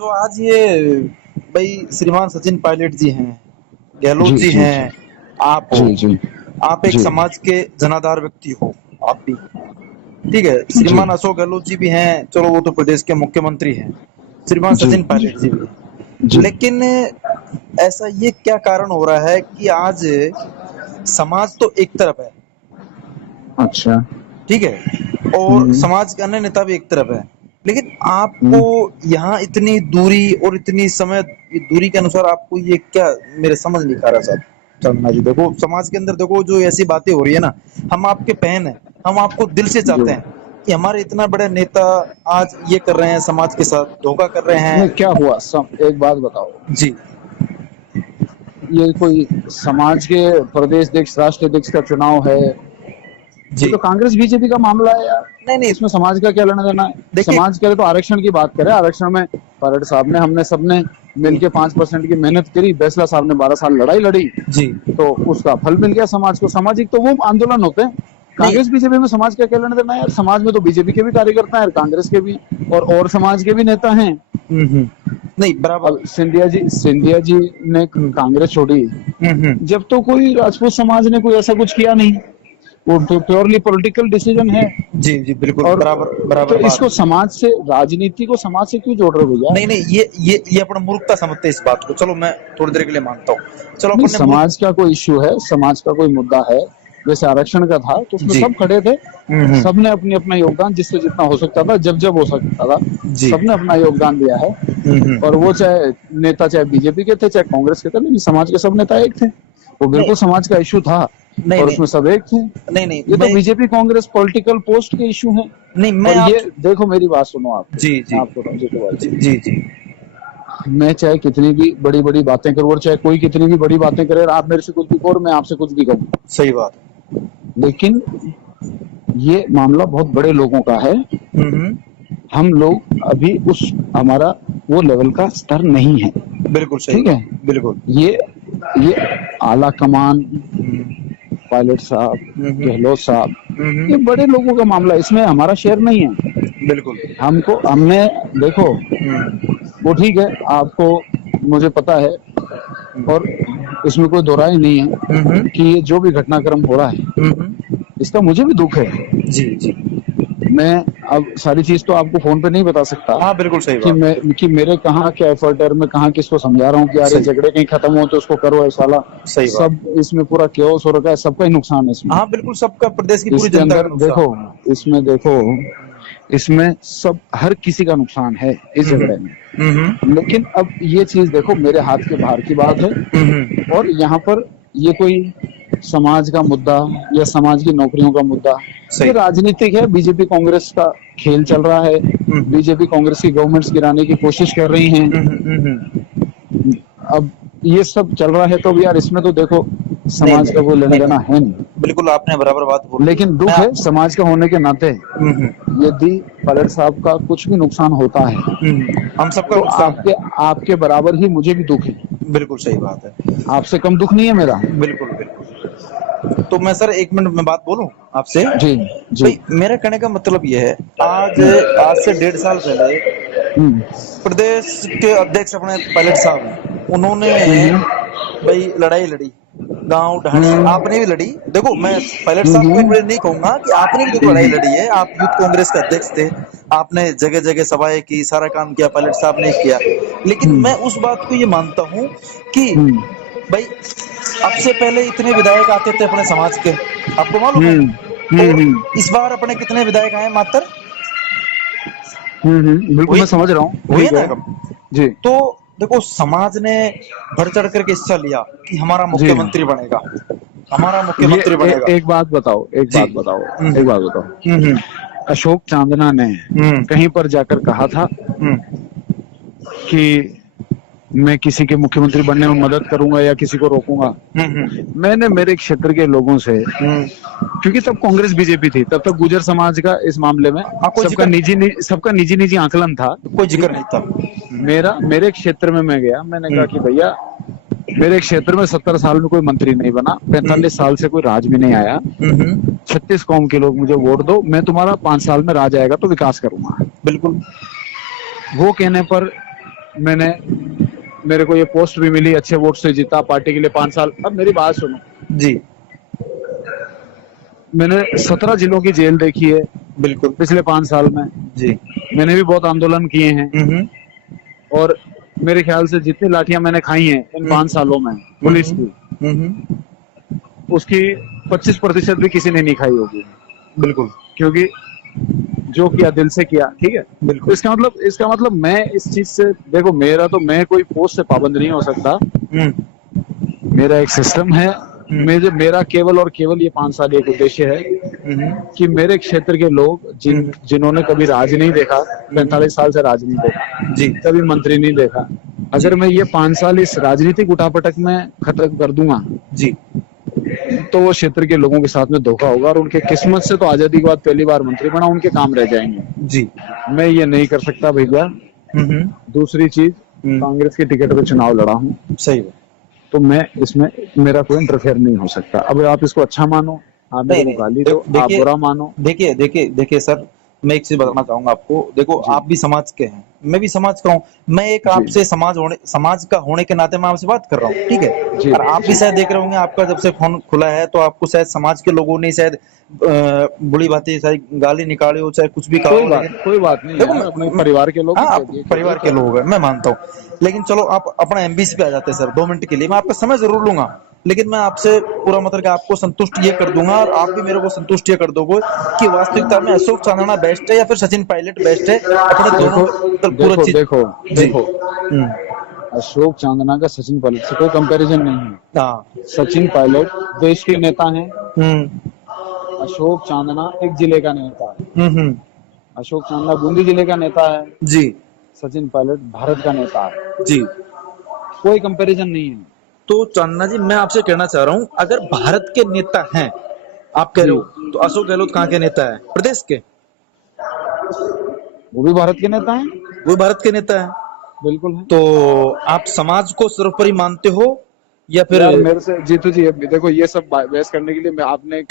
तो आज ये भाई श्रीमान सचिन पायलट जी हैं, गहलोत जी, जी जी, जी। हैं, आप हो, जी, जी। आप एक जी, समाज के जनाधार व्यक्ति हो, आप भी ठीक है। जी, श्रीमान अशोक गहलोत जी भी हैं, चलो वो तो प्रदेश के मुख्यमंत्री हैं। श्रीमान जी, सचिन जी, पायलट जी भी हैं, जी। लेकिन ऐसा ये क्या कारण हो रहा है कि आज समाज तो एक तरफ है, अच्छा। ठीक है, हुँ, और हुँ, समाज के अन्य नेता भी एक तरफ है, लेकिन आपको हुँ। यहाँ इतनी दूरी और इतनी समय दूरी के अनुसार आपको ये क्या, मेरे समझ नहीं आ रहा साहब। चलना जी, देखो समाज के अंदर देखो जो ऐसी बातें हो रही है ना, हम आपके बहन हैं, हम आपको दिल से जी। चाहते हैं कि हमारे इतना बड़े नेता आज ये कर रहे हैं, समाज के साथ धोखा कर रहे नहीं, हैं। क्या हुआ सम एक बात बताओ, जी ये कोई समाज के प्रदेश अध्यक्ष, राष्ट्रीय अध्यक्ष का चुनाव है, ये जी। तो कांग्रेस बीजेपी का मामला है यार। नहीं नहीं, इसमें समाज का क्या लेना देना है? देखिए। समाज के लिए तो आरक्षण की बात करें, आरक्षण में पायलट साहब ने, हमने सबने जी मिलके 5% की मेहनत करी, बैसला साहब ने 12 साल लड़ाई लड़ी, जी। तो उसका फल मिल गया समाज को। सामाजिक तो वो आंदोलन होते हैं। नहीं। कांग्रेस बीजेपी में समाज का क्या लेना देना है यार? समाज में तो बीजेपी के भी कार्यकर्ता हैं, कांग्रेस के भी, और समाज के भी नेता हैं। नहीं बराबर। अब सिंधिया जी ने हम्म कांग्रेस छोड़ी हम्म। जब तो कोई राजपूत समाज ने कोई ऐसा कुछ किया नहीं, वो तो प्योरली पॉलिटिकल डिसीजन है। जी जी, बिल्कुल और बराबर बराबर तो बात। इसको समाज से, राजनीति को समाज से क्यों जोड़ रहे हो भैया? नहीं नहीं, ये अपना मूर्खता समझते हैं इस बात को, चलो मैं थोड़ी देर के लिए मानता हूँ, चलो नहीं, अपन ने मूर्ख। समाज का कोई इश्यू है, समाज का कोई मुद्दा है, जैसे आरक्षण का था तो उसमें जी। सब खड़े थे, हम्म। सबने अपनी अपना योगदान जिससे जितना हो सकता था, जब जब हो सकता था, जी। सबने अपना योगदान दिया है। और हम्म। वो चाहे नेता, चाहे बीजेपी के थे, चाहे कांग्रेस के थे, लेकिन समाज के सब नेता एक थे। वो नहीं बिल्कुल समाज का इशू था, नहीं और नहीं उसमें सब एक थे। नहीं नहीं, ये तो मैं बीजेपी कांग्रेस पॉलिटिकल पोस्ट के इशू हैं। नहीं मैं और आप। ये देखो, मेरी बात सुनो, आपको जी मैं जी आपको समझे बात जी सुनो। जी जी। मैं चाहे कितनी भी बड़ी बड़ी बातें करूं, और चाहे कोई कितनी भी बड़ी बातें करे, और आप मेरे से कुछ भी कहो और मैं आपसे कुछ भी कहूं, सही बात। लेकिन ये मामला बहुत बड़े लोगों का है। हम्म। हम लोग अभी उस, हमारा वो लेवल का स्तर नहीं है। बिल्कुल सही ठीक बात, है, बिल्कुल। ये ये आला कमान, हम्म पायलट साहब, हम्म गहलोत साहब, हम्म। ये बड़े लोगों का मामला है, इसमें हमारा शेयर नहीं है। बिल्कुल। हमको, हमने, देखो, वो ठीक है, आपको, मुझे पता है, और इसमें कोई दो राय नहीं है हम्म कि ये जो भी घटनाक्रम हो रहा है, हम्म। इसका मुझे भी दुख है। जी जी। मैं अब सारी चीज तो आपको फोन पे नहीं बता सकता हाँ बिल्कुल सही कि बात। मेरे कहाँ क्या एफर्ट है, और मैं कहाँ किसको समझा रहा हूँ कि यार ये सही। झगड़े कहीं खत्म हो तो उसको करो ऐसा वाला। सही बात। सब इसमें पूरा क्योस हो रखा है, सबका ही नुकसान है इसमें। हाँ बिल्कुल, सबका, प्रदेश की पूरी इसके जनता का अंदर देखो, नुकसान। इसमें देखो, इसमें सब, हर किसी का नुकसान है इस झगड़े में। लेकिन अब ये चीज देखो, मेरे हाथ के बाहर की बात है, और यहाँ पर ये कोई समाज का मुद्दा या समाज की नौकरियों का मुद्दा, ये सही। राजनीतिक है। बीजेपी कांग्रेस का खेल चल रहा है, बीजेपी कांग्रेस की गवर्नमेंट्स गिराने की कोशिश कर रही हैं। हम्म। अब ये सब चल रहा है, तो अब यार इसमें तो देखो, नहीं समाज का नहीं कोई लेना नहीं देना नहीं, है नहीं। बिल्कुल आपने बराबर बात बोली। लेकिन मैं। दुख है समाज का होने के नाते, यदि पलट साहब का कुछ भी नुकसान होता है, हम सबका तो नुकसान है। आपके आपके बराबर ही मुझे भी दुख है। बिल्कुल सही बात है। आपसे कम दुख नहीं है मेरा। बिल्कुल बिल्कुल। तो मैं सर एक मिनट में बात बोलूं आपसे। जी, जी। भाई मेरा कहने का मतलब ये है, आज आज से 1.5 साल पहले हम्म, प्रदेश के अध्यक्ष अपने पायलट साहब हैं, उन्होंने हम्म, भाई लड़ाई लड़ी, गांव ढाणी हम्म, आपने भी लड़ी। देखो मैं पायलट साहब को एक हम्म, बार नहीं कहूंगा कि आपने भी देखो लड़ाई लड़ी है, आप यूथ कांग्रेस के अध्यक्ष थे, आपने जगह जगह सभाएं की, सारा काम किया, पायलट साहब ने किया। लेकिन हम्म, मैं उस बात को ये मानता हूं कि हम्म, भाई अब से पहले इतने विधायक आते थे अपने समाज के, आपको मालूम है। हम्म, और हम्म, इस बार अपने कितने विधायक आए, मात्र बिल्कुल हुई मैं समझ रहा हूँ, हुई है ठीक ना है। कम। जी, तो देखो समाज ने बढ़ चढ़ करके हिस्सा लिया कि हमारा जी। मुख्यमंत्री बनेगा, हमारा ये मुख्यमंत्री बनेगा। एक बात बताओ, एक जी। बात बताओ, एक हम्म बात बताओ। हम्म अशोक चांदना ने हम्म कहीं पर जाकर कहा था हम्म कि मैं किसी के मुख्यमंत्री बनने में मदद करूंगा या किसी को रोकूंगा। हम्म मैंने मेरे क्षेत्र के लोगों से, हम्म। क्योंकि तब कांग्रेस बीजेपी थी, तब तक गुजर समाज का इस मामले में हाँ कोई जिक्र, सबका निजी निजी आकलन था। कोई जिक्र नहीं था। मेरे क्षेत्र में मैं गया, मैंने कहा कि भैया, मेरे क्षेत्र में 70 साल में कोई मंत्री नहीं बना, 45 साल से कोई राज में नहीं आया, हम्म। 36 कौम के लोग मुझे वोट दो, मैं तुम्हारा 5 साल में राज आएगा तो विकास करूंगा। बिल्कुल। वो कहने पर मैंने मेरे को ये पोस्ट भी मिली, अच्छे वोट से जीता, पार्टी के लिए 5 साल। अब मेरी बात सुनो, जी मैंने 17 जिलों की जेल देखी है बिल्कुल पिछले 5 साल में। जी। मैंने भी बहुत आंदोलन किए हैं, हम्म और मेरे ख्याल से जितनी लाठियां मैंने खाई हैं इन 5 सालों में पुलिस की, हम्म उसकी 25% भी किसी ने नहीं खाई होगी, बिल्कुल क्योंकि जो किया दिल से किया। ठीक है, तो बिल्कुल। इसका मतलब मैं इस चीज से, देखो मेरा तो, मैं कोई पोस्ट से पाबंद नहीं हो सकता। हम्म मेरा एक सिस्टम है, मेरा केवल और केवल ये 5 साल एक उद्देश्य है हम्म कि मेरे क्षेत्र के लोग जिन्होंने कभी राज नहीं देखा, 45 साल से राज नहीं देखा, जी कभी मंत्री नहीं देखा, अगर मैं ये 5 साल इस राजनीतिक उठापटक में खत्म कर दूंगा, जी तो वो क्षेत्र के लोगों के साथ में धोखा होगा, और उनके किस्मत से तो आजादी के बाद पहली बार मंत्री बना, उनके काम रह जाएंगे। जी। मैं ये नहीं कर सकता भैया। हम्म दूसरी चीज, कांग्रेस के टिकट पे चुनाव लड़ा हूँ, सही है। तो मैं इसमें, मेरा कोई इंटरफेयर नहीं हो सकता। अब आप इसको अच्छा मानो, आप मेरे नहीं को गाली नहीं दो, आप बुरा मानो। देखिए देखिए देखिए सर, मैं एक चीज बताना चाहूंगा आपको। देखो आप भी समाज के हैं, मैं भी समाज का हूँ। मैं एक जी आपसे समाज का होने के नाते मैं आपसे बात कर रहा हूँ, ठीक है। जी और आप भी जी। शायद देख रहे होंगे, आपका जब से फोन खुला है तो आपको शायद समाज के लोगों ने शायद बुरी बातें, शायद गाली निकाली हो, चाहे कुछ भी कहा हो, लेकिन कोई बात नहीं देखो यार, अपने परिवार के लोग हाँ ही आप कह दिए, परिवार के लोग हैं, मैं मानता हूँ। लेकिन चलो आप अपना एमबीसी पे आ जाते हैं सर, 2 मिनट के लिए मैं आपका समय जरूर लूंगा, लेकिन मैं आपसे पूरा मतलब कि आपको संतुष्ट ये कर दूंगा, और आप भी मेरे को संतुष्ट ये कर दोगे कि वास्तविकता में अशोक चांदना बेस्ट है या फिर सचिन पायलट बेस्ट है, अपने दोनों देखो मतलब पूरा देखो चीज। देखो जी देखो, अशोक चांदना का सचिन पायलट से कोई कंपैरिजन नहीं है। हाँ। सचिन पायलट देश के नेता हैं, हम्म अशोक चांदना एक जिले का नेता है। हम्म। अशोक चांदना बूंदी जिले का नेता है, जी सचिन पायलट भारत का नेता है। जी। कोई कंपैरिजन नहीं है। तो चांदना जी मैं आपसे कहना चाह रहा हूँ, अगर भारत के नेता हैं आप कह रहे जी, हो, तो अशोक गहलोत कहाँ के नेता है? प्रदेश के? वो भी भारत के नेता हैं, वो भारत के नेता है। बिल्कुल है। तो आप समाज को सर्वोपरि मानते हो या फिर? यार मेरे से जीतू जी, अब देखो ये सब बहस करने के लिए आपने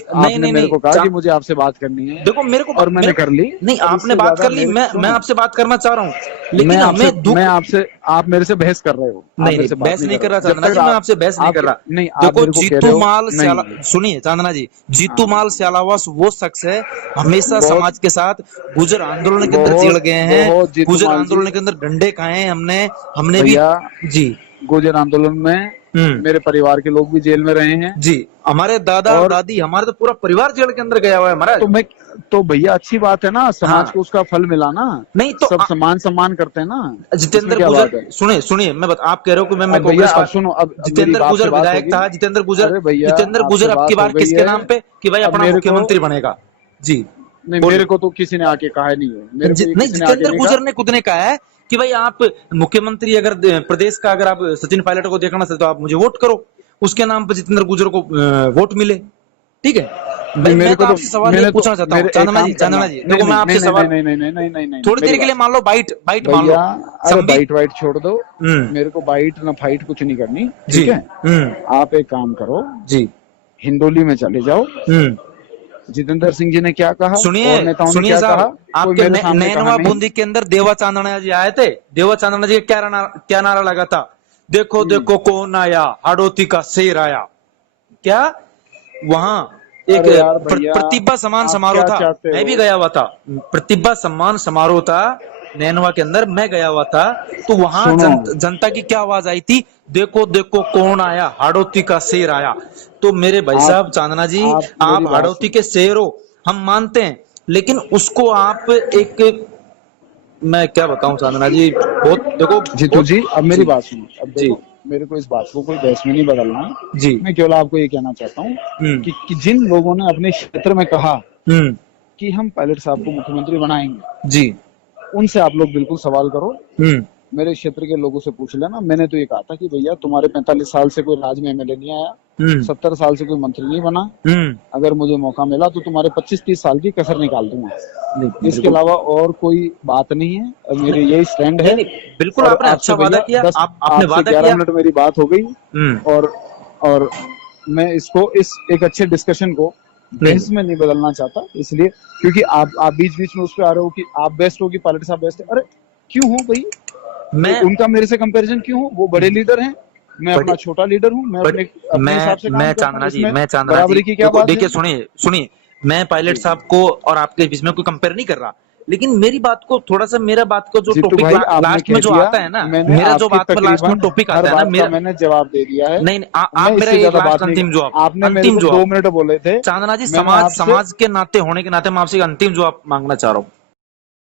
नहीं आपने नहीं मेरे नहीं को कहा कि मुझे आपसे बात करनी है, देखो और मैंने कर ली। नहीं आपने इससे बात ज्यादा कर ली, मेरे, मैं सुनो, आपसे बात करना चाह रहा हूँ, मैं लेकिन आपसे हमें दुख। मैं आपसे आप मेरे से बहस कर रहे हो, आप नहीं मेरे नहीं से बात बहस नहीं नहीं कर कर रहे रहा हो जब चांदना तक जी, मैं आपसे बहस नहीं आप कर रहा। नहीं, आप देखो मेरे को कह रहे जीतू हो माल नहीं। सुनिए चांदना जी, जीतू हाँ, माल स्यालावास वो शख्स है, हमेशा बहुत समाज के साथ गुजर आंदोलन के अंदर जिड़ बहुत गए हैं, बहुत जीतू गुजर माल जी, आंदोलन के अंदर डंडे खाए हैं हमने, हमने भी। भैया, जी। गुर्जर आंदोलन में हम्म। मेरे परिवार के लोग भी जेल में रहे हैं। जी। हमारे दादा और और दादी, हमारे तो पूरा परिवार जेल के अंदर गया हुआ है महाराज। तो मैं, तो भैया अच्छी बात है ना, समाज हाँ। को उसका फल मिला ना, नहीं तो सब समान सम्मान करते हैं ना, इसमें जितेंद्र क्या गुजर, बात है। सुनिए सुनिए, आप कह रहे हो कि मैं अब भैया कांग्रेस अब पार्टी। सुनो, अब मेरी जितेंद्र आपसे गुजर बात विधायक होगी। था, अरे भैया, जितेंद्र आपसे गुजर अब की बात हो बार गई किसके है, नाम पे कि भाई अब अपना मेरे को, मुख्यमंत्री बनेगा? जी नहीं, मेरे बोलिए। को तो किसी ने आके कहा नहीं है, मेरे को ये नहीं किसी ने आके जितेंद्र नहीं गुजर कहा। ने खुद ने कहा है कि भाई आप मुख्यमंत्री, अगर प्रदेश का अगर आप सचिन पायलट को देखना चाहते हो, आप मुझे वोट करो, उसके नाम पर जितेंद्र गुजर को वोट मिले। ठीक है भाई, नहीं, मैं मेरे तो को तो, आपसे सवाल ये मैंने तो, पूछना चाहता हूँ मेरे एक चांदना जी, काम करना, नहीं देखो मैं नहीं नहीं आपसे नहीं सवाल नहीं नहीं नहीं नहीं नहीं नहीं, थोड़ी मेरी देर के लिए बात मान लो, बाइट बाइट मान लो। भैया, अरे संबित। बाइट वाइट छोड़ दो, हम्म। मेरे को बाइट ना फाइट कुछ नहीं करनी, जी। ठीक है। हम्म। आप एक काम करो, जी। हिंदोली में चले जाओ, हम्म। जितेंद्र सिंह जी ने क्या कहा सुनिए और नेताओं ने सुनिए क्या कहा, साहब, कोई आपके मेरे सामने कहा नैनवा नहीं। बूंदी के अंदर देवा चांदना जी आए थे। देवा चांदना जी का क्या नारा लगा था? देखो देखो कौन आया, हाड़ोती का शेर आया। क्या वहां एक अरे यार भैया, प्रतिभा सम्मान आप समारोह क्या था, चाहते मैं हो। भी गया हुआ था। प्रतिभा सम्मान समारोह था नैनवा के अंदर, मैं गया हुआ था। तो वहां सुनो, जनता की क्या आवाज आई थी? देखो देखो कौन आया, हाड़ोती का शेर आया। तो मेरे भाई आप साहब चांदना जी, आप मेरी आप बात हाड़ोती सुनो। के शेर हो, हम मानते हैं, लेकिन उसको आप एक, मैं क्या बताऊं चांदना जी, बहुत देखो जीतू बहुत। जी, अब मेरी जी बात सुनो, अब जी देखो, मेरे को इस बात को कोई बहस में नहीं बदलना है। जी। मैं केवल आपको ये कहना चाहता हूँ हम्म कि जिन लोगों ने अपने क्षेत्र में कहा हम्म। कि हम पायलट साहब को मुख्यमंत्री बनाएंगे, जी। उनसे आप लोग बिल्कुल सवाल करो, हम्म मेरे क्षेत्र के लोगों से पूछ लेना। मैंने तो ये कहा था कि भैया, तुम्हारे 45 साल से कोई राज में एमएलए नहीं आया, हम्म 70 साल से कोई मंत्री नहीं बना, हम्म। अगर मुझे मौका मिला तो तुम्हारे 25-30 साल की कसर निकाल दूंगा, नहीं इसके बिल्कुल। अलावा और कोई बात नहीं है। और मेरी यही स्टैंड नहीं है। नहीं बिल्कुल, और आपने अच्छा आपसे वादा भैया किया, 10 आपने आपसे वादा 11 किया। मिनट मेरी बात हो गई, हम्म। और मैं इसको, इस एक अच्छे डिस्कशन को नहीं बहस में नहीं बदलना चाहता, इसलिए क्योंकि आप बीच बीच में उस पर आ रहे हो कि आप बेस्ट हो कि पायलट साहब बेस्ट है। अरे क्यों हो भाई, मैं तो उनका मेरे से कंपैरिजन क्यों हो? वो बड़े लीडर हैं, मैं अपना छोटा लीडर हूँ, मैं अपने अपने हिसाब से काम मैं करता हूँ, चांदना जी, इसमें मैं चांदना जी, बराबरी की क्या बात देखिए है? सुनिए सुनिए, मैं पायलट जी साहब को और आपके बीच में कोई कंपेयर नहीं कर रहा, लेकिन मेरी बात को थोड़ा सा, मेरा बात को जो जीतू टॉपिक भाई, आपने लास्ट में कह जो दिया, आता है ना, मैंने मेरा जो आपकी बात में लास्ट में तकरीबन टॉपिक हर आता है ना बात का मेरा, मैंने जवाब दे दिया है। नहीं नहीं, मैं आप मेरा इससे एक ज्यादा लास्ट बात नहीं, अंतिम जवाब, आपने मेरे अंतिम को जवाब 2 मिनट बोले थे, चांदना जी, मैंने समाज आपसे समाज के नाते होने के नाते मैं आपसे एक अंतिम जवाब मांगना चाह रहा हूँ।